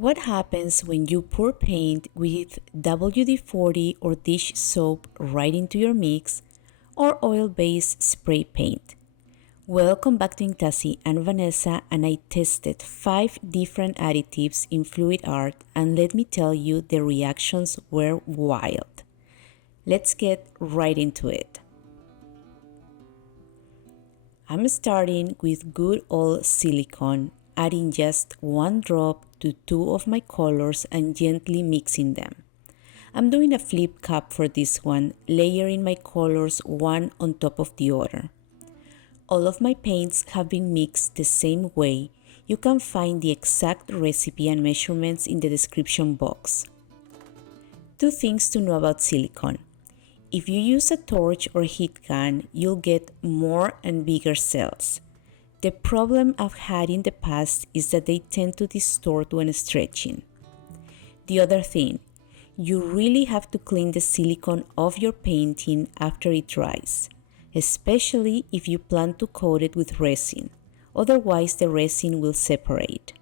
What happens when you pour paint with WD-40 or dish soap right into your mix, or oil-based spray paint? Welcome back to Intasi. I'm Vanessa, and I tested 5 different additives in fluid art, and let me tell you, the reactions were wild. Let's get right into it. I'm starting with good old silicone, adding just 1 drop to 2 of my colors and gently mixing them. I'm doing a flip cup for this one, layering my colors one on top of the other. All of my paints have been mixed the same way. You can find the exact recipe and measurements in the description box. 2 things to know about silicone. If you use a torch or heat gun, you'll get more and bigger cells. The problem I've had in the past is that they tend to distort when stretching. The other thing, you really have to clean the silicone off your painting after it dries, especially if you plan to coat it with resin. Otherwise, the resin will separate.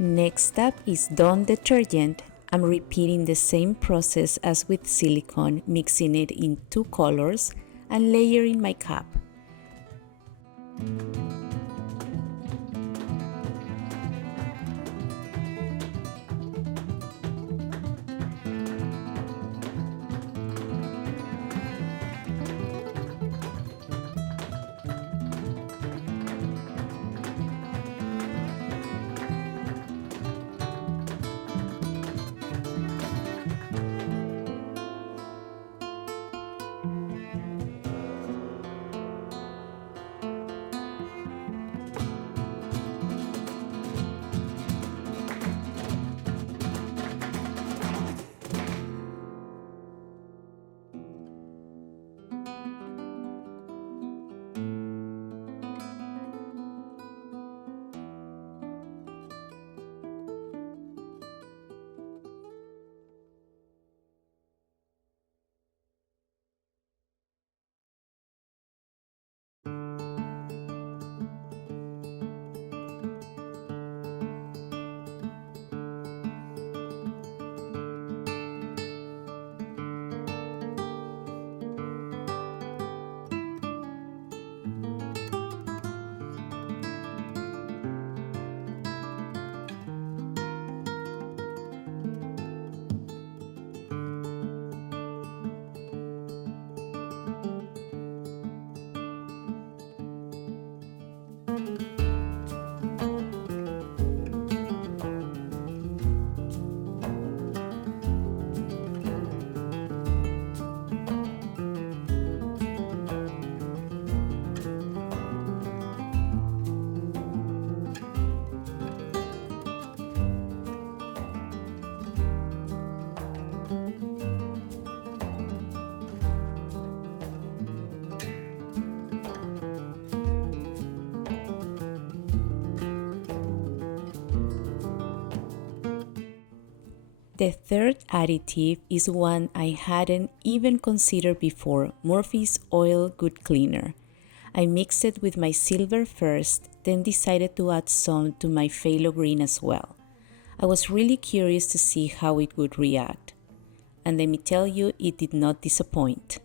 Next up is Dawn detergent. I'm repeating the same process as with silicone, mixing it in 2 colors and layering my cup. The third additive is one I hadn't even considered before, Morphe's Oil Good Cleaner. I mixed it with my silver first, then decided to add some to my phthalo green as well. I was really curious to see how it would react. And let me tell you, it did not disappoint.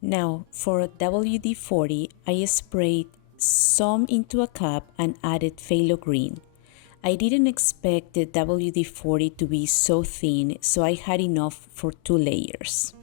Now, for WD-40, I sprayed some into a cup and added phthalo green. I didn't expect the WD-40 to be so thin, so I had enough for 2 layers.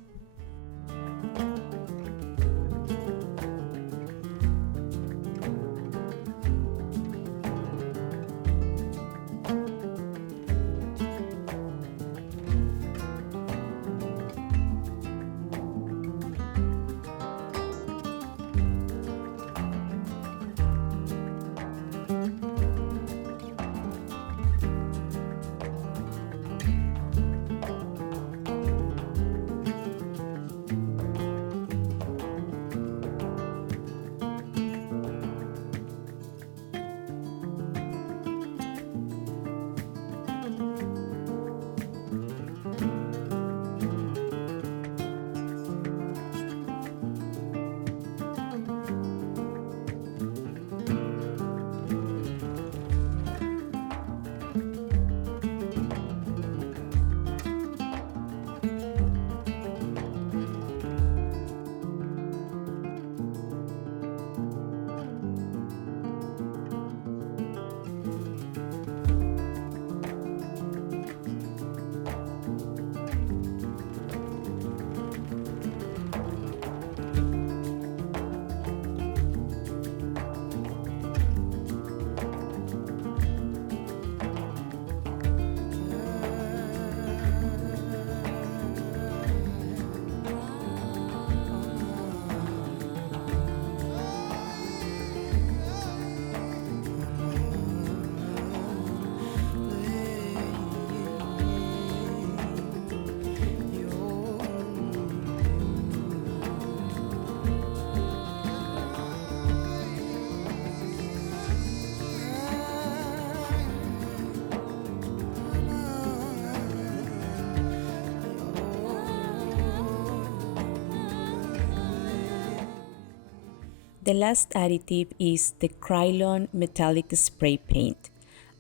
The last additive is the Krylon Metallic Spray Paint.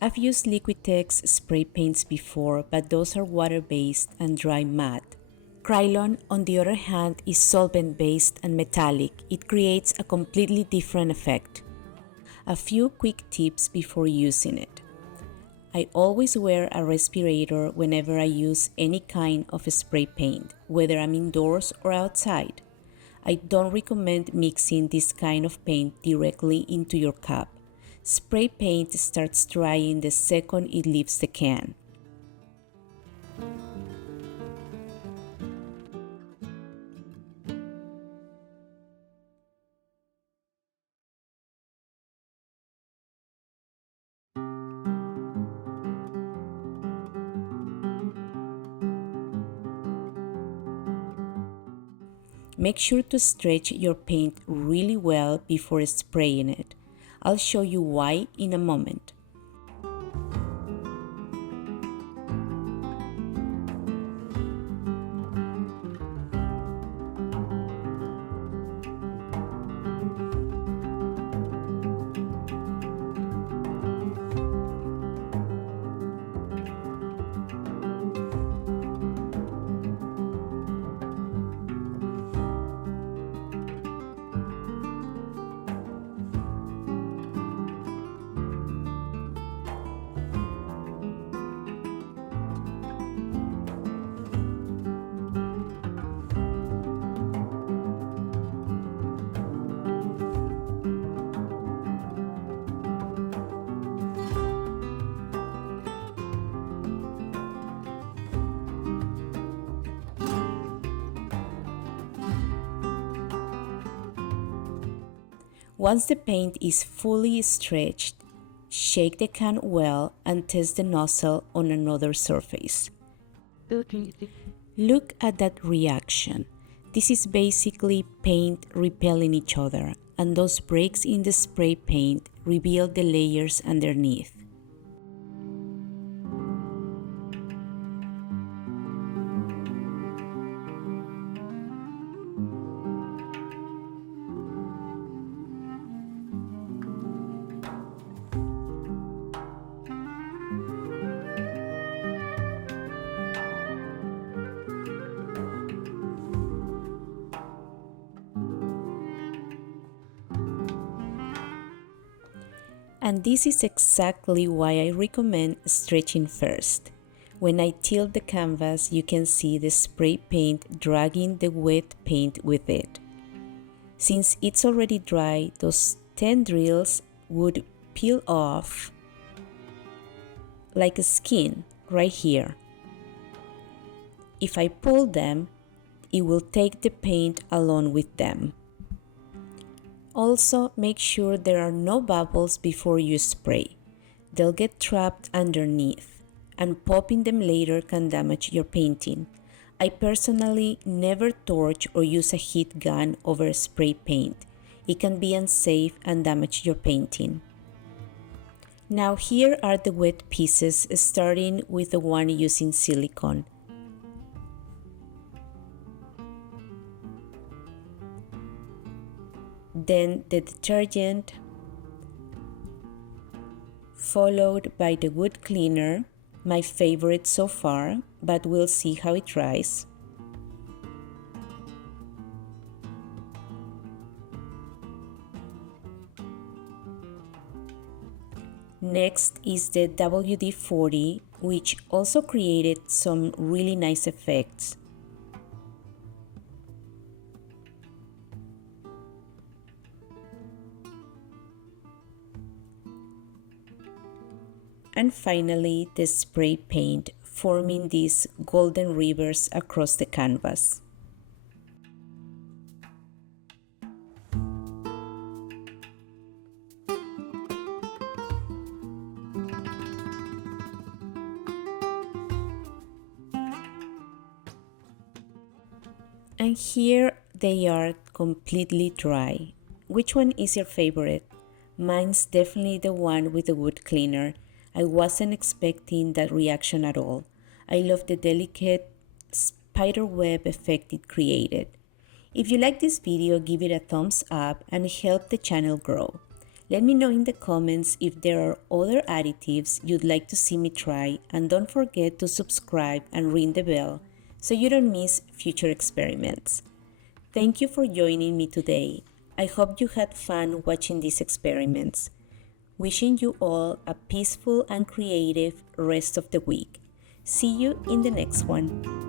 I've used Liquitex spray paints before, but those are water-based and dry matte. Krylon, on the other hand, is solvent-based and metallic. It creates a completely different effect. A few quick tips before using it. I always wear a respirator whenever I use any kind of spray paint, whether I'm indoors or outside. I don't recommend mixing this kind of paint directly into your cup. Spray paint starts drying the second it leaves the can. Make sure to stretch your paint really well before spraying it. I'll show you why in a moment. Once the paint is fully stretched, shake the can well and test the nozzle on another surface. Look at that reaction. This is basically paint repelling each other, and those breaks in the spray paint reveal the layers underneath. And this is exactly why I recommend stretching first. When I tilt the canvas, you can see the spray paint dragging the wet paint with it. Since it's already dry, those tendrils would peel off like a skin right here. If I pull them, it will take the paint along with them. Also, make sure there are no bubbles before you spray. They'll get trapped underneath, and popping them later can damage your painting. I personally never torch or use a heat gun over spray paint. It can be unsafe and damage your painting. Now here are the wet pieces, starting with the one using silicone. Then the detergent, followed by the wood cleaner, my favorite so far, but we'll see how it dries. Next is the WD-40, which also created some really nice effects. And finally, the spray paint, forming these golden rivers across the canvas. And here they are completely dry. Which one is your favorite? Mine's definitely the one with the wood cleaner. I wasn't expecting that reaction at all. I love the delicate spiderweb effect it created. If you like this video, give it a thumbs up and help the channel grow. Let me know in the comments if there are other additives you'd like to see me try, and don't forget to subscribe and ring the bell so you don't miss future experiments. Thank you for joining me today. I hope you had fun watching these experiments. Wishing you all a peaceful and creative rest of the week. See you in the next one.